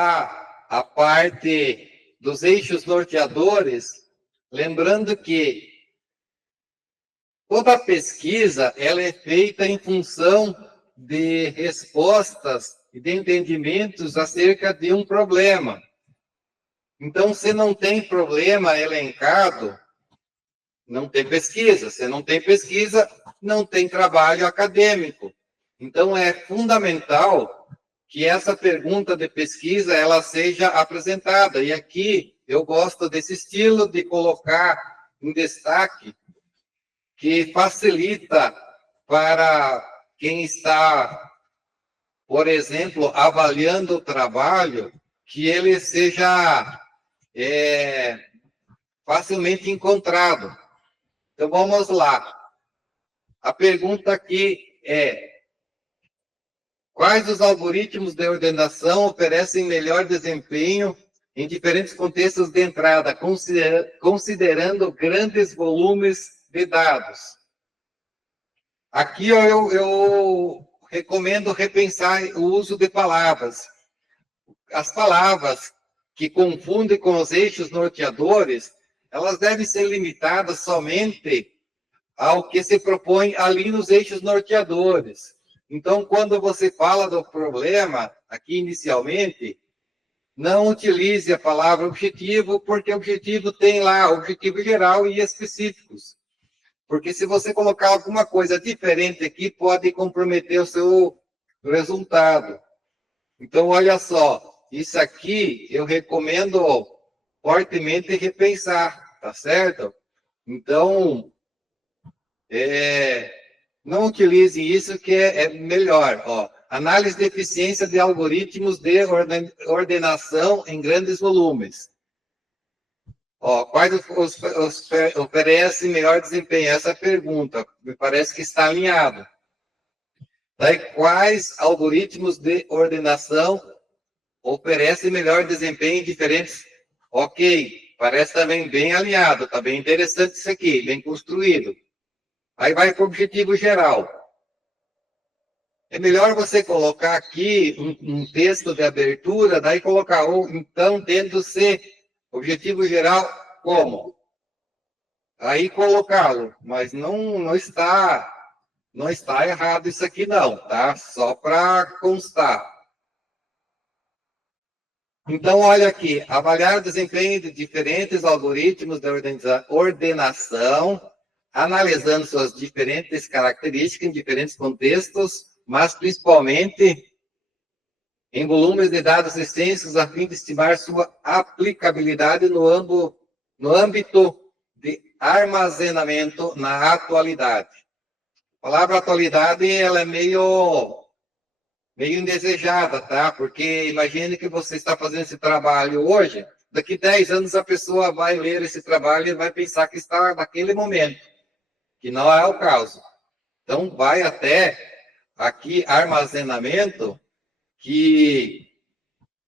a parte dos eixos norteadores, lembrando que toda pesquisa ela é feita em função de respostas e de entendimentos acerca de um problema. Então, se não tem problema elencado, não tem pesquisa. Se não tem pesquisa, não tem trabalho acadêmico. Então, é fundamental que essa pergunta de pesquisa ela seja apresentada. E aqui eu gosto desse estilo de colocar em destaque que facilita para quem está, por exemplo, avaliando o trabalho, que ele seja facilmente encontrado. Então, vamos lá. A pergunta aqui é: quais os algoritmos de ordenação oferecem melhor desempenho em diferentes contextos de entrada, considerando grandes volumes de dados? Aqui eu recomendo repensar o uso de palavras. As palavras que confundem com os eixos norteadores, elas devem ser limitadas somente ao que se propõe ali nos eixos norteadores. Então, quando você fala do problema, aqui inicialmente, não utilize a palavra objetivo, porque objetivo tem lá objetivo geral e específicos. Porque se você colocar alguma coisa diferente aqui, pode comprometer o seu resultado. Então, olha só, isso aqui eu recomendo fortemente repensar, tá certo? Então, não utilize isso que é melhor. Ó, análise de eficiência de algoritmos de ordenação em grandes volumes. Ó, quais oferecem melhor desempenho? Essa pergunta, me parece que está alinhado. Daí, quais algoritmos de ordenação oferecem melhor desempenho em diferentes? Ok, parece também bem alinhado, está bem interessante isso aqui, bem construído. Aí vai para o objetivo geral. É melhor você colocar aqui um texto de abertura, daí colocar, ou então, tendo-se objetivo geral, como? Aí colocá-lo, mas não está errado isso aqui não, tá? Só para constar. Então, olha aqui, avaliar o desempenho de diferentes algoritmos de ordenação, analisando suas diferentes características em diferentes contextos, mas principalmente em volumes de dados extensos, a fim de estimar sua aplicabilidade no âmbito de armazenamento na atualidade. A palavra atualidade, ela é meio indesejada, tá? Porque imagine que você está fazendo esse trabalho hoje, daqui 10 anos a pessoa vai ler esse trabalho e vai pensar que está naquele momento, que não é o caso. Então, vai até aqui armazenamento, que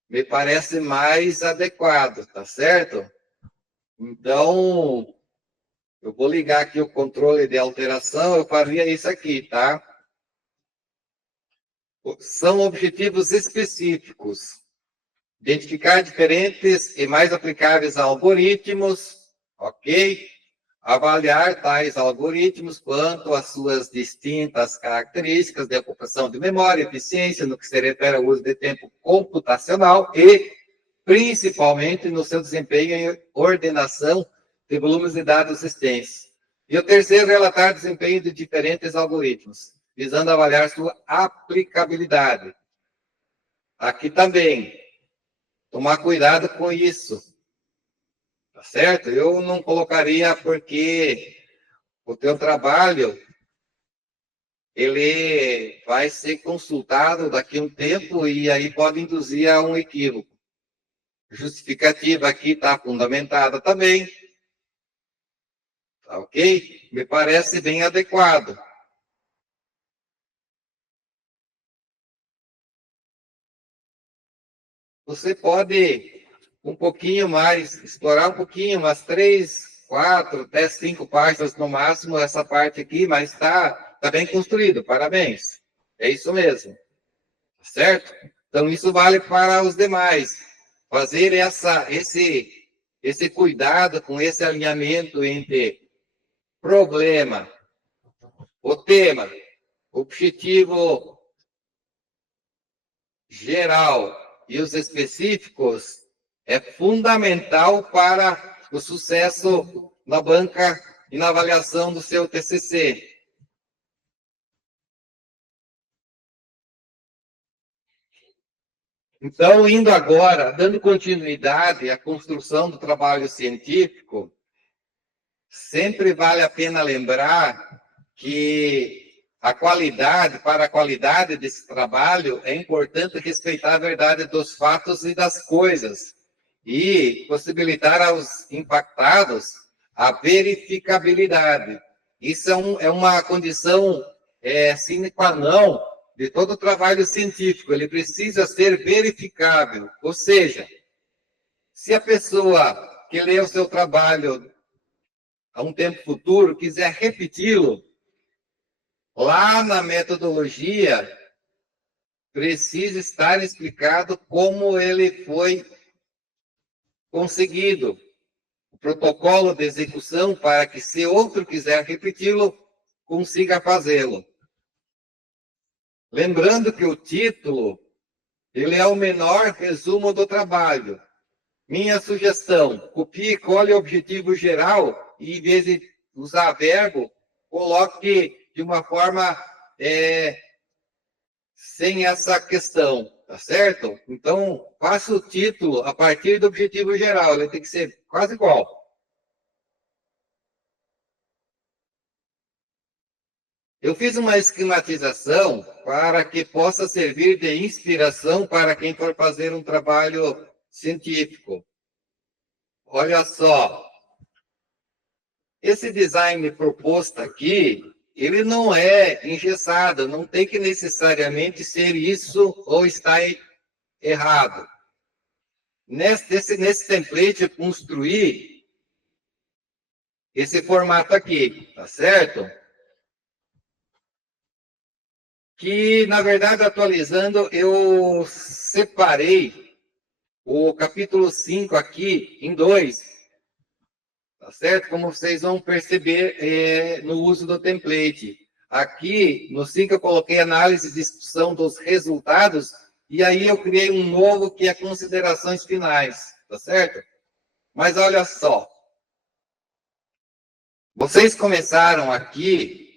me parece mais adequado, tá certo? Então, eu vou ligar aqui o controle de alteração, eu faria isso aqui, tá? São objetivos específicos. Identificar diferentes e mais aplicáveis algoritmos, ok? Avaliar tais algoritmos quanto às suas distintas características de ocupação de memória, eficiência, no que se refere ao uso de tempo computacional e, principalmente, no seu desempenho em ordenação de volumes de dados extensos. E o terceiro, relatar desempenho de diferentes algoritmos, visando avaliar sua aplicabilidade. Aqui também, tomar cuidado com isso. Tá certo? Eu não colocaria porque o teu trabalho ele vai ser consultado daqui a um tempo e aí pode induzir a um equívoco. Justificativa aqui está fundamentada também. Tá ok? Me parece bem adequado. Você pode um pouquinho mais, explorar um pouquinho, umas 3, 4, até 5 páginas no máximo, essa parte aqui, mas está bem construído, parabéns. É isso mesmo, certo? Então, isso vale para os demais. Fazer esse cuidado com esse alinhamento entre problema, o tema, objetivo geral e os específicos é fundamental para o sucesso na banca e na avaliação do seu TCC. Então, indo agora, dando continuidade à construção do trabalho científico, sempre vale a pena lembrar que para a qualidade desse trabalho, é importante respeitar a verdade dos fatos e das coisas e possibilitar aos impactados a verificabilidade. Isso é uma condição sine qua non de todo o trabalho científico. Ele precisa ser verificável, ou seja, se a pessoa que lê o seu trabalho a um tempo futuro quiser repeti-lo, lá na metodologia precisa estar explicado como ele foi conseguido, o protocolo de execução para que, se outro quiser repeti-lo, consiga fazê-lo. Lembrando que o título, ele é o menor resumo do trabalho. Minha sugestão, copie e cole o objetivo geral e, em vez de usar verbo, coloque de uma forma sem essa questão, tá certo? Então, faça o título a partir do objetivo geral, ele tem que ser quase igual. Eu fiz uma esquematização para que possa servir de inspiração para quem for fazer um trabalho científico. Olha só, esse design proposto aqui, ele não é engessado, não tem que necessariamente ser isso ou estar errado. Nesse template, eu construí esse formato aqui, tá certo? Que, na verdade, atualizando, eu separei o capítulo 5 aqui em 2, tá certo? Como vocês vão perceber no uso do template. Aqui, no 5, eu coloquei análise e discussão dos resultados, e aí eu criei um novo que é considerações finais, tá certo? Mas olha só. Vocês começaram aqui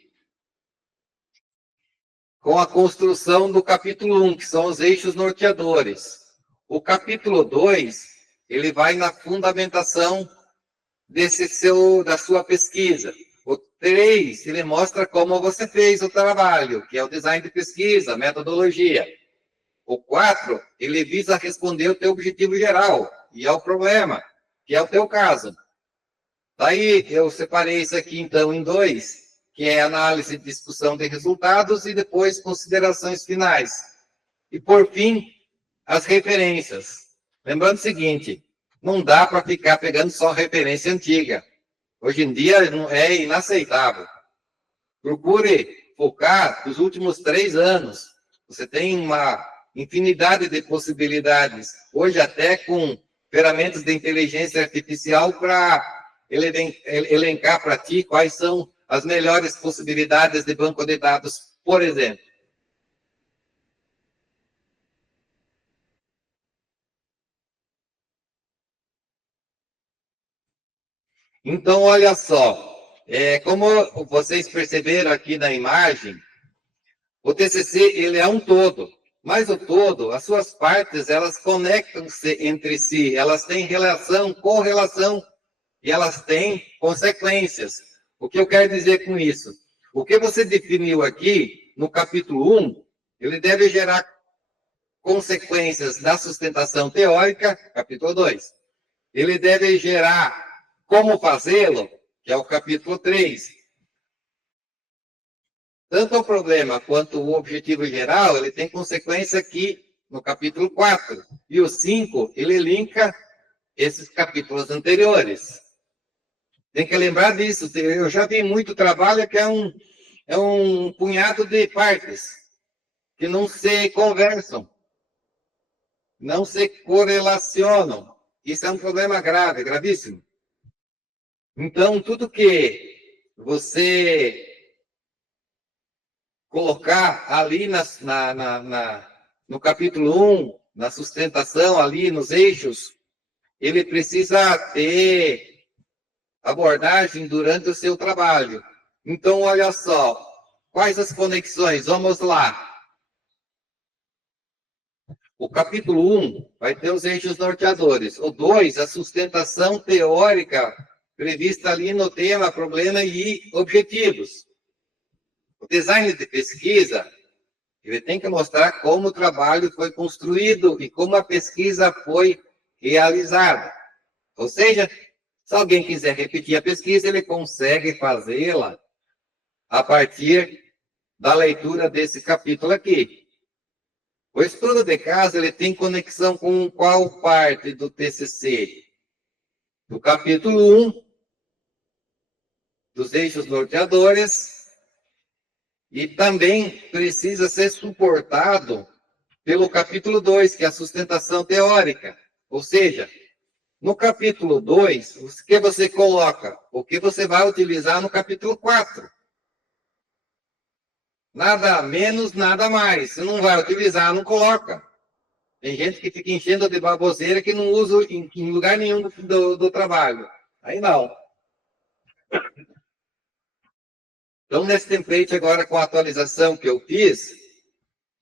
com a construção do capítulo 1, que são os eixos norteadores. O capítulo 2, ele vai na fundamentação da sua pesquisa. O 3, ele mostra como você fez o trabalho, que é o design de pesquisa, metodologia. O 4, ele visa responder o teu objetivo geral, e é o problema, que é o teu caso. Daí, eu separei isso aqui, então, em 2, que é análise e discussão de resultados, e depois considerações finais. E, por fim, as referências. Lembrando o seguinte, não dá para ficar pegando só referência antiga. Hoje em dia é inaceitável. Procure focar nos últimos 3 anos. Você tem uma infinidade de possibilidades. Hoje até com ferramentas de inteligência artificial para elencar para ti quais são as melhores possibilidades de banco de dados, por exemplo. Então, olha só, como vocês perceberam aqui na imagem, o TCC ele é um todo, mas o todo, as suas partes, elas conectam-se entre si, elas têm relação, correlação, e elas têm consequências. O que eu quero dizer com isso? O que você definiu aqui, no capítulo 1, ele deve gerar consequências da sustentação teórica, capítulo 2. Ele deve gerar como fazê-lo, que é o capítulo 3. Tanto o problema quanto o objetivo geral, ele tem consequência aqui no capítulo 4. E o 5, ele linka esses capítulos anteriores. Tem que lembrar disso. Eu já vi muito trabalho que é um punhado de partes que não se conversam. não se correlacionam. Isso é um problema grave, gravíssimo. Então, tudo que você colocar ali no capítulo 1, na sustentação, ali nos eixos, ele precisa ter abordagem durante o seu trabalho. Então, olha só, quais as conexões? Vamos lá. O capítulo 1 vai ter os eixos norteadores. O 2, a sustentação teórica prevista ali no tema, problema e objetivos. O design de pesquisa, ele tem que mostrar como o trabalho foi construído e como a pesquisa foi realizada. Ou seja, se alguém quiser repetir a pesquisa, ele consegue fazê-la a partir da leitura desse capítulo aqui. O estudo de caso, ele tem conexão com qual parte do TCC? Do capítulo 1, dos eixos norteadores, e também precisa ser suportado pelo capítulo 2, que é a sustentação teórica. Ou seja, no capítulo 2, o que você coloca? O que você vai utilizar no capítulo 4. Nada menos, nada mais. Se não vai utilizar, não coloca. Tem gente que fica enchendo de baboseira que não usa em lugar nenhum do trabalho. Aí não. Então, nesse template agora, com a atualização que eu fiz,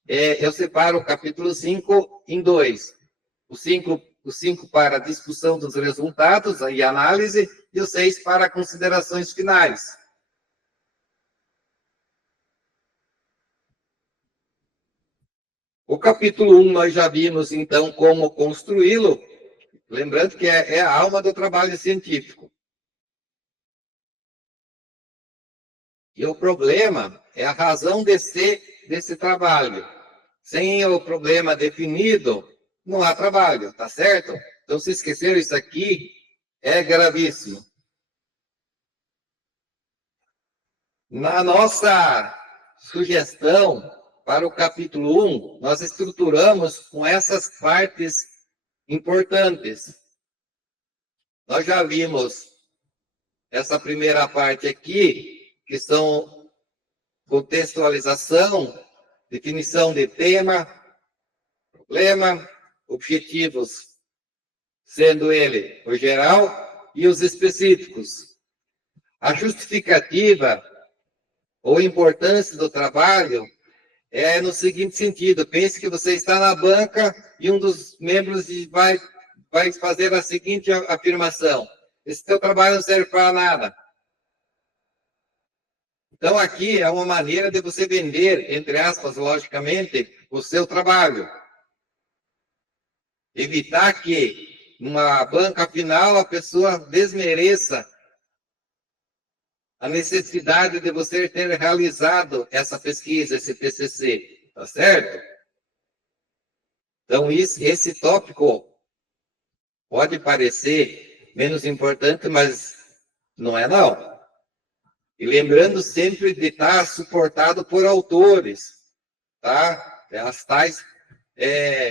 eu separo o capítulo 5 em 2. O 5 para discussão dos resultados e análise, e o 6 para considerações finais. O capítulo 1 nós já vimos, então, como construí-lo, lembrando que é a alma do trabalho científico. E o problema é a razão desse trabalho. Sem o problema definido, não há trabalho, tá certo? Então, se esqueceram isso aqui, é gravíssimo. Na nossa sugestão para o capítulo 1, nós estruturamos com essas partes importantes. Nós já vimos essa primeira parte aqui, que são contextualização, definição de tema, problema, objetivos, sendo ele o geral e os específicos. A justificativa ou importância do trabalho é no seguinte sentido: pense que você está na banca e um dos membros vai fazer a seguinte afirmação: esse teu trabalho não serve para nada. Então, aqui é uma maneira de você vender, entre aspas, logicamente, o seu trabalho. Evitar que, numa banca final, a pessoa desmereça a necessidade de você ter realizado essa pesquisa, esse TCC, tá certo? Então, esse tópico pode parecer menos importante, mas não é não. E lembrando sempre de estar suportado por autores, tá? As tais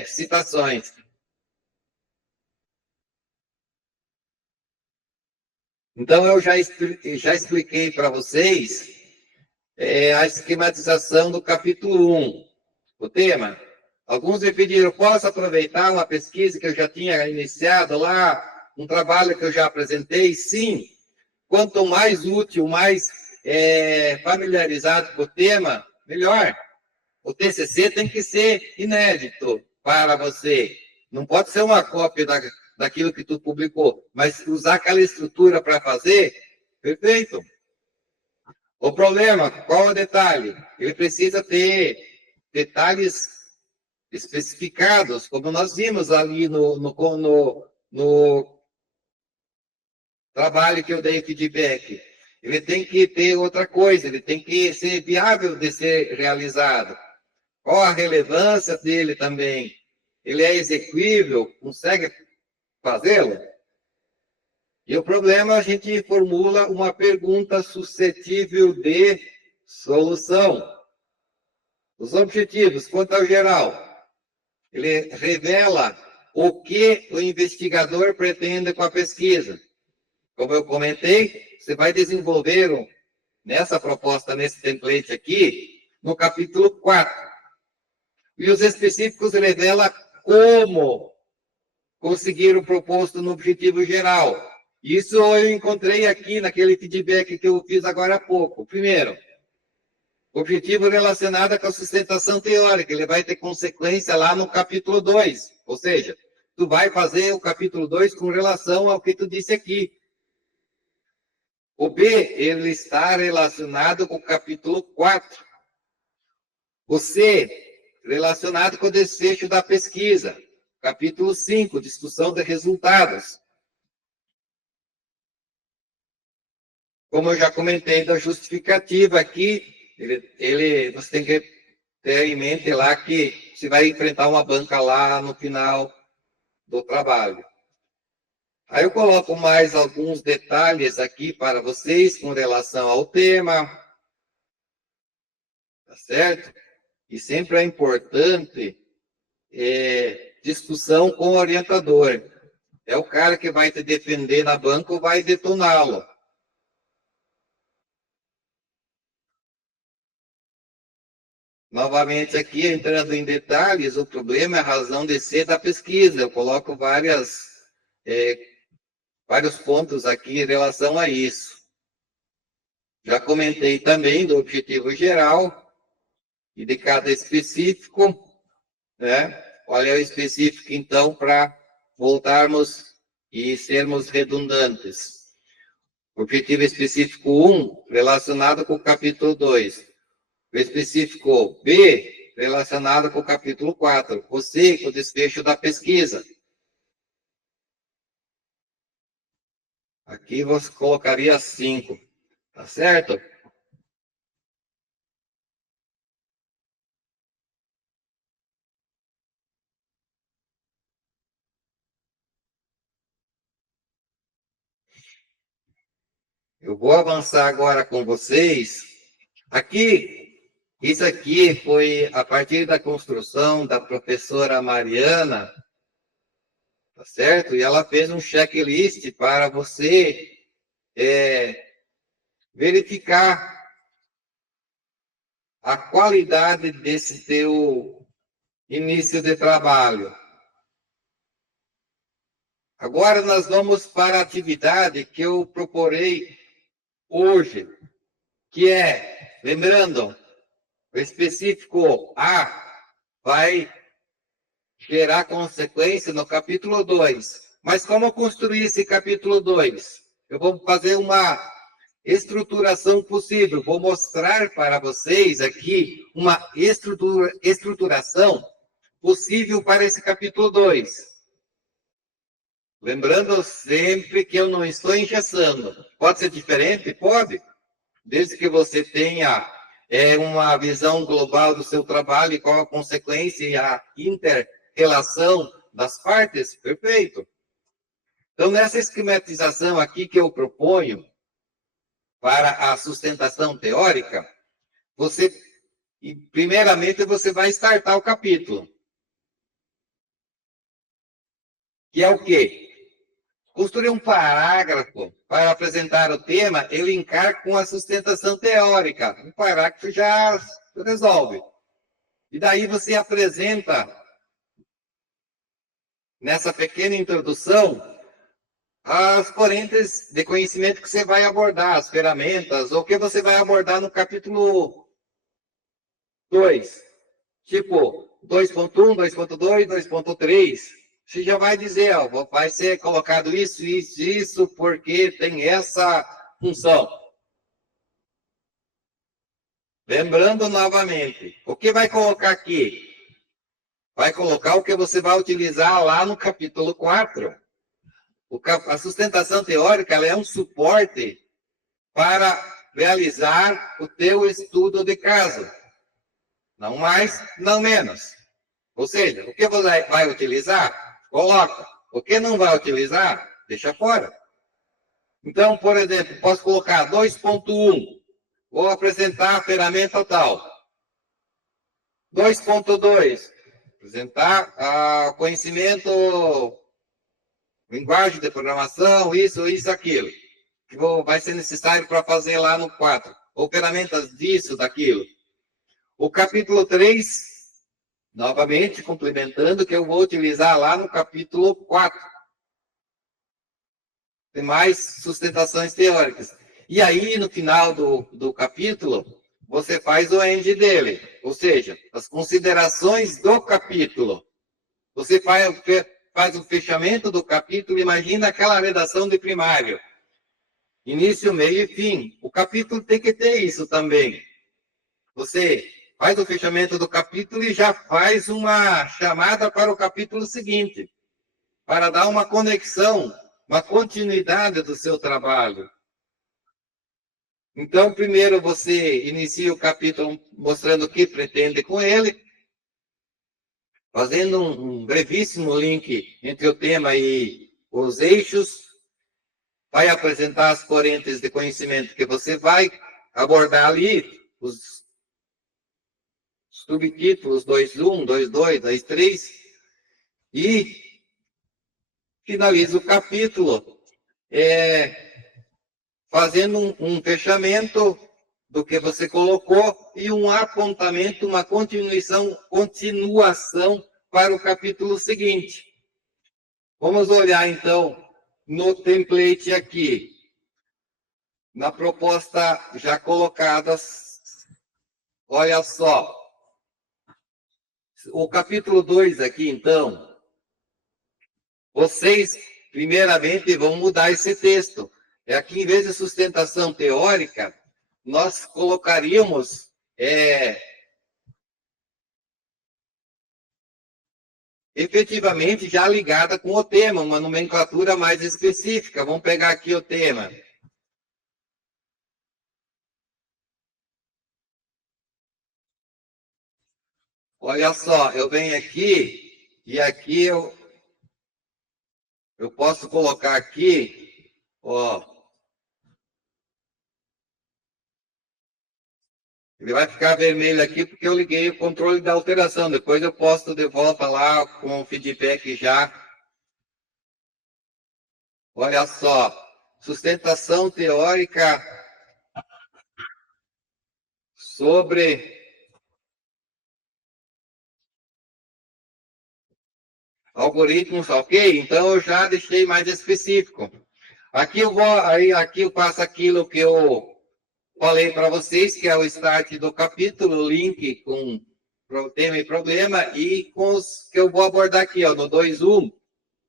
citações. Então, eu já expliquei para vocês a esquematização do capítulo 1. O tema, alguns me pediram, posso aproveitar uma pesquisa que eu já tinha iniciado lá, um trabalho que eu já apresentei? Sim. Quanto mais útil, mais familiarizado com o tema, melhor. O TCC tem que ser inédito para você. Não pode ser uma cópia daquilo que tu publicou, mas usar aquela estrutura para fazer, perfeito. O problema, qual é o detalhe? Ele precisa ter detalhes especificados, como nós vimos ali no trabalho que eu dei feedback. Ele tem que ter outra coisa, ele tem que ser viável de ser realizado. Qual a relevância dele também? Ele é execuível? Consegue fazê-lo? E o problema, a gente formula uma pergunta suscetível de solução. Os objetivos, quanto ao geral. Ele revela o que o investigador pretende com a pesquisa. Como eu comentei, você vai desenvolver nessa proposta, nesse template aqui, no capítulo 4. E os específicos revela como conseguir o proposto no objetivo geral. Isso eu encontrei aqui naquele feedback que eu fiz agora há pouco. Primeiro, objetivo relacionado com a sustentação teórica, ele vai ter consequência lá no capítulo 2. Ou seja, tu vai fazer o capítulo 2 com relação ao que tu disse aqui. O B, ele está relacionado com o capítulo 4. O C, relacionado com o desfecho da pesquisa. Capítulo 5, discussão de resultados. Como eu já comentei da justificativa aqui, você tem que ter em mente lá que você vai enfrentar uma banca lá no final do trabalho. Aí eu coloco mais alguns detalhes aqui para vocês com relação ao tema. Tá certo? E sempre é importante discussão com o orientador. É o cara que vai te defender na banca ou vai detoná-lo. Novamente aqui, entrando em detalhes, o problema é a razão de ser da pesquisa. Eu coloco vários pontos aqui em relação a isso. Já comentei também do objetivo geral e de cada específico, né? Olha o específico, então, para voltarmos e sermos redundantes. Objetivo específico 1, relacionado com o capítulo 2. O específico B, relacionado com o capítulo 4. O C, com o desfecho da pesquisa. Aqui você colocaria 5. Tá certo? Eu vou avançar agora com vocês. Aqui, isso aqui foi a partir da construção da professora Mariana, tá certo? E ela fez um checklist para você verificar a qualidade desse teu início de trabalho. Agora nós vamos para a atividade que eu proporei hoje, que é, lembrando, o específico A vai gerar consequência no capítulo 2. Mas como construir esse capítulo 2? Eu vou fazer uma estruturação possível. Vou mostrar para vocês aqui uma estruturação possível para esse capítulo 2. Lembrando sempre que eu não estou engessando. Pode ser diferente? Pode. Desde que você tenha uma visão global do seu trabalho e qual a consequência e a inter-relação das partes, perfeito. Então, nessa esquematização aqui que eu proponho para a sustentação teórica, primeiramente, você vai startar o capítulo. Que é o quê? Construir um parágrafo para apresentar o tema e linkar com a sustentação teórica. Um parágrafo já resolve. E daí você apresenta, nessa pequena introdução, as correntes de conhecimento que você vai abordar, as ferramentas, ou que você vai abordar no capítulo 2. Tipo, 2.1, 2.2, 2.3. Você já vai dizer, ó, vai ser colocado isso, isso, isso, porque tem essa função. Lembrando novamente, o que vai colocar aqui? Vai colocar o que você vai utilizar lá no capítulo 4. A sustentação teórica ela é um suporte para realizar o teu estudo de caso. Não mais, não menos. Ou seja, o que você vai utilizar? Coloca. O que não vai utilizar, deixa fora. Então, por exemplo, posso colocar 2.1. Vou apresentar a ferramenta tal. 2.2. Apresentar conhecimento, linguagem de programação, isso, aquilo. Que vai ser necessário para fazer lá no 4. Ou ferramentas disso, daquilo. O capítulo 3, novamente, complementando, que eu vou utilizar lá no capítulo 4. Tem mais sustentações teóricas. E aí, no final do capítulo, você faz o end dele. Ou seja, as considerações do capítulo. Você faz o fechamento do capítulo, imagina aquela redação de primário. Início, meio e fim. O capítulo tem que ter isso também. Você faz o fechamento do capítulo e já faz uma chamada para o capítulo seguinte, para dar uma conexão, uma continuidade do seu trabalho. Então, primeiro você inicia o capítulo mostrando o que pretende com ele, fazendo um brevíssimo link entre o tema e os eixos, vai apresentar as correntes de conhecimento que você vai abordar ali, os subtítulos 2.1, 2.2, 2.3, e finaliza o capítulo fazendo um fechamento do que você colocou e um apontamento, uma continuação para o capítulo seguinte. Vamos olhar, então, no template aqui, na proposta já colocada. Olha só. O capítulo 2 aqui, então, vocês, primeiramente, vão mudar esse texto. Aqui, em vez de sustentação teórica, nós colocaríamos efetivamente já ligada com o tema, uma nomenclatura mais específica. Vamos pegar aqui o tema. Olha só, eu venho aqui e aqui eu posso colocar aqui, ó. Ele vai ficar vermelho aqui porque eu liguei o controle da alteração. Depois eu posto de volta lá com o feedback já. Olha só, sustentação teórica sobre algoritmos, ok? Então eu já deixei mais específico. Aqui eu faço aquilo que eu falei para vocês, que é o start do capítulo, link com tema e problema, e com os que eu vou abordar aqui, ó, no 2.1,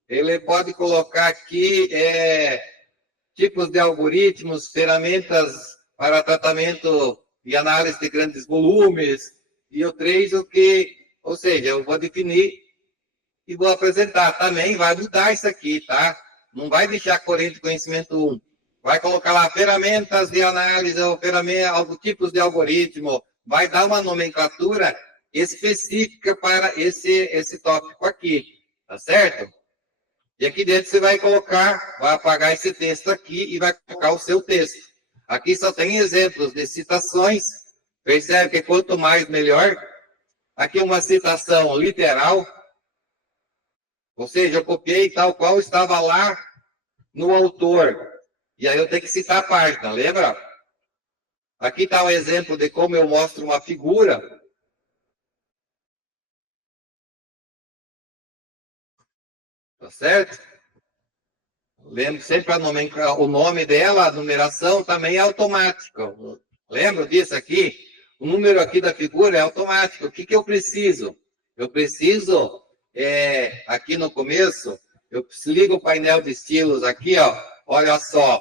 ele pode colocar aqui tipos de algoritmos, ferramentas para tratamento e análise de grandes volumes, e o 3, ou seja, eu vou definir e vou apresentar. Também vai mudar isso aqui, tá? Não vai deixar corrente de conhecimento 1. Vai colocar lá ferramentas de análise, ou tipos de algoritmo, vai dar uma nomenclatura específica para esse tópico aqui, tá certo? E aqui dentro você vai apagar esse texto aqui e vai colocar o seu texto. Aqui só tem exemplos de citações, percebe que quanto mais melhor. Aqui uma citação literal, ou seja, eu copiei tal qual estava lá no autor. E aí eu tenho que citar a página, lembra? Aqui está um exemplo de como eu mostro uma figura. Tá certo? Lembro sempre o nome dela, a numeração também é automática. Lembro disso aqui? O número aqui da figura é automático. O que eu preciso? Eu preciso, aqui no começo, eu ligo o painel de estilos aqui, ó. Olha só.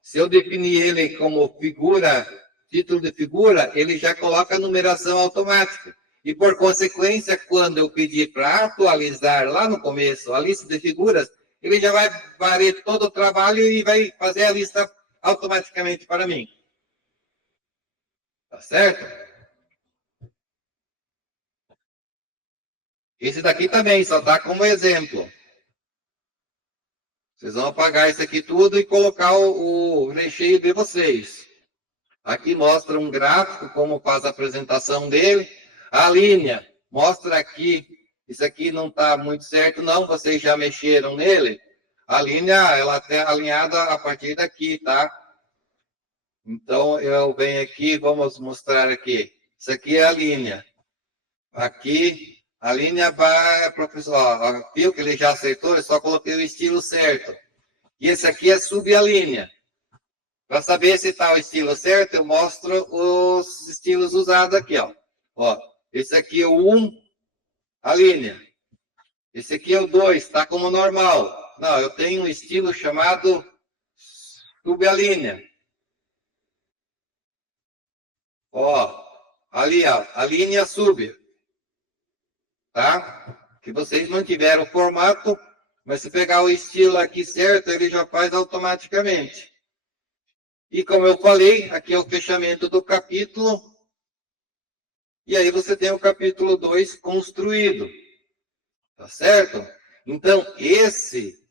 Se eu definir ele como figura, título de figura, ele já coloca a numeração automática. E, por consequência, quando eu pedir para atualizar lá no começo a lista de figuras, ele já vai varrer todo o trabalho e vai fazer a lista automaticamente para mim. Tá certo? Esse daqui também, só está como exemplo. Vocês vão apagar isso aqui tudo e colocar o recheio de vocês. Aqui mostra um gráfico, como faz a apresentação dele. A linha mostra aqui Isso aqui não está muito certo, não. Vocês já mexeram nele? A linha, ela está alinhada a partir daqui, tá? Então, eu venho aqui, vamos mostrar aqui. Isso aqui é a linha. Aqui, a linha vai, professor, ó, viu que ele já acertou? Eu só coloquei o estilo certo. E esse aqui é subir a linha. Para saber se está o estilo certo, eu mostro os estilos usados aqui, ó. Ó, esse aqui é o 1, a linha. Esse aqui é o 2, está como normal. Não, eu tenho um estilo chamado sub a linha. Ó, ali, ó, a linha sub. Tá? Que vocês mantiveram o formato, mas se pegar o estilo aqui certo, ele já faz automaticamente. E como eu falei, aqui é o fechamento do capítulo. E aí você tem o capítulo 2 construído. Tá certo? Então, esse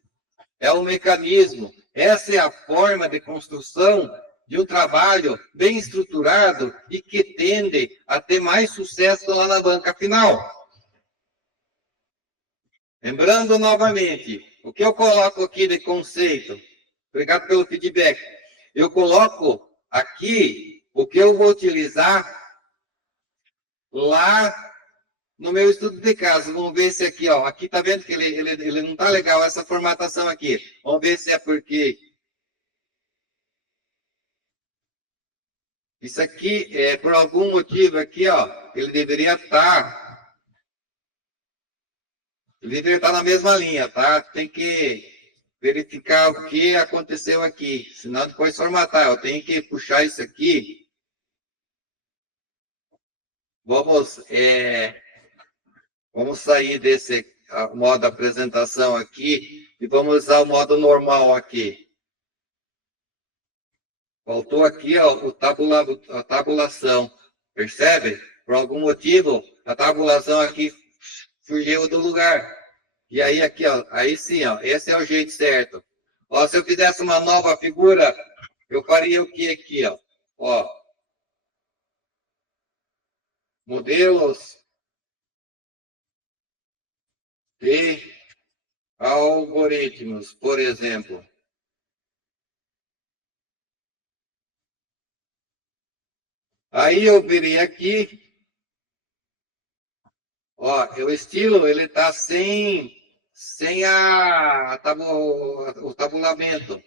é o mecanismo, essa é a forma de construção de um trabalho bem estruturado e que tende a ter mais sucesso lá na banca final. Lembrando novamente, o que eu coloco aqui de conceito? Obrigado pelo feedback. Eu coloco aqui o que eu vou utilizar lá no meu estudo de caso. Vamos ver se aqui, ó. Aqui tá vendo que ele não tá legal essa formatação aqui. Vamos ver se é porque isso aqui é por algum motivo aqui, ó. Ele deveria estar na mesma linha, tá? Tem que verificar o que aconteceu aqui, senão depois formatar. Eu tenho que puxar isso aqui. Vamos sair desse modo apresentação aqui e vamos usar o modo normal aqui. Faltou aqui ó, a tabulação. Percebe? Por algum motivo, a tabulação aqui fugiu do lugar. E aí aqui, ó, aí sim, ó, esse é o jeito certo. Ó, se eu fizesse uma nova figura, eu faria o que aqui, ó? Ó, modelos de algoritmos, por exemplo. Aí eu virei aqui, ó, o estilo ele está sem o tabulamento.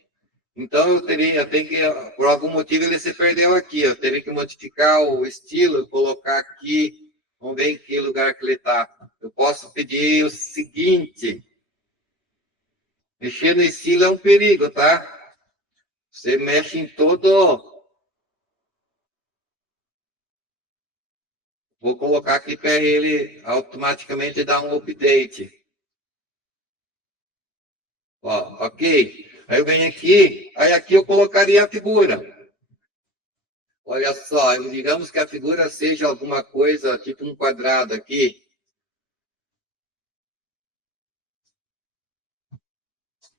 Então eu tenho que, por algum motivo ele se perdeu aqui. Eu teria que modificar o estilo, colocar aqui, vamos ver em que lugar que ele está. Eu posso pedir o seguinte: mexer no estilo é um perigo, tá? Você mexe em todo. Vou colocar aqui para ele automaticamente dar um update. Ó, ok. Aí eu venho aqui, aí aqui eu colocaria a figura. Olha só, digamos que a figura seja alguma coisa, tipo um quadrado aqui.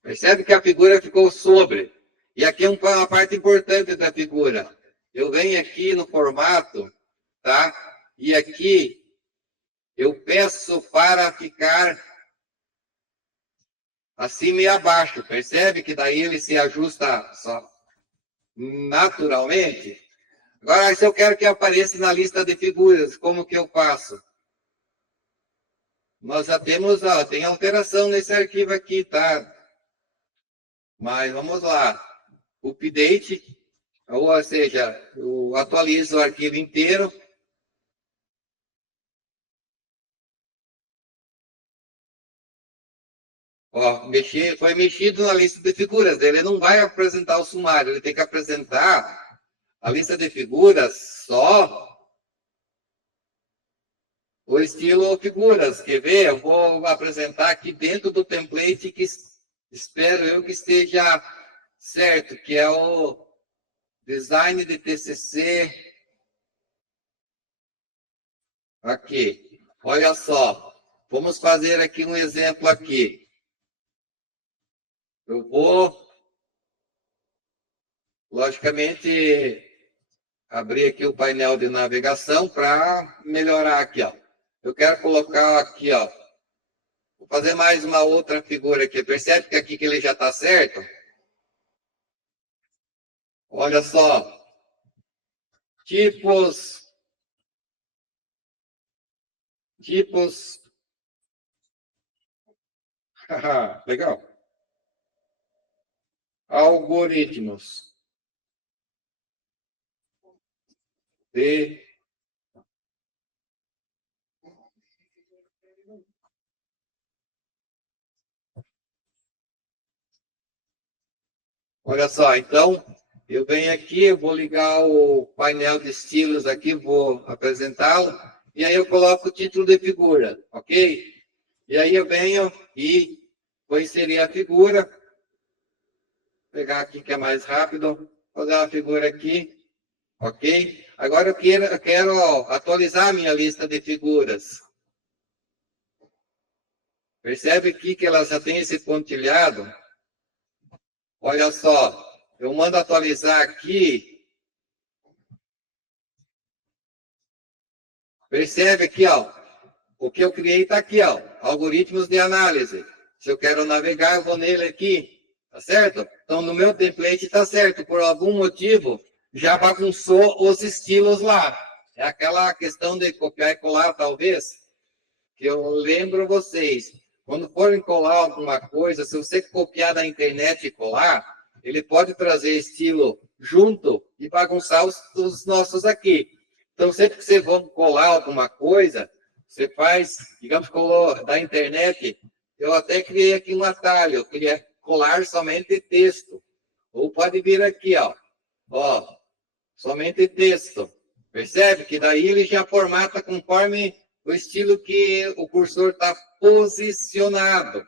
Percebe que a figura ficou sobre. E aqui é uma parte importante da figura. Eu venho aqui no formato, tá? E aqui eu peço para ficar acima e abaixo. Percebe que daí ele se ajusta só naturalmente? Agora, se eu quero que apareça na lista de figuras, como que eu faço? Nós já temos, ó, tem alteração nesse arquivo aqui, tá? Mas vamos lá. Update, ou seja, eu atualizo o arquivo inteiro. Ó, foi mexido na lista de figuras. Ele não vai apresentar o sumário, ele tem que apresentar a lista de figuras só o estilo figuras. Quer ver? Eu vou apresentar aqui dentro do template que espero eu que esteja certo, que é o design de TCC. Aqui. Olha só. Vamos fazer aqui um exemplo aqui. Eu vou, logicamente, abrir aqui o painel de navegação para melhorar aqui, ó. Eu quero colocar aqui, ó, fazer mais uma outra figura aqui. Percebe que aqui que ele já está certo? Olha só. Tipos. Legal. Algoritmos de olha só, então eu venho aqui, eu vou ligar o painel de estilos aqui, vou apresentá-lo, e aí eu coloco o título de figura, ok? E aí eu venho e vou inserir a figura, pegar aqui que é mais rápido, fazer uma figura aqui, ok? Agora eu quero atualizar a minha lista de figuras. Percebe aqui que ela já tem esse pontilhado? Olha só, eu mando atualizar aqui. Percebe aqui, ó, o que eu criei está aqui, ó, algoritmos de análise. Se eu quero navegar, eu vou nele aqui, tá certo? Então, no meu template está certo. Por algum motivo, já bagunçou os estilos lá. É aquela questão de copiar e colar, talvez, que eu lembro vocês. Quando forem colar alguma coisa, se você copiar da internet e colar, ele pode trazer estilo junto e bagunçar os nossos aqui. Então, sempre que você for colar alguma coisa, você faz, digamos, colou da internet, eu até criei aqui um atalho, eu queria colar somente texto. Ou pode vir aqui, ó, somente texto. Percebe que daí ele já formata conforme o estilo que o cursor está posicionado.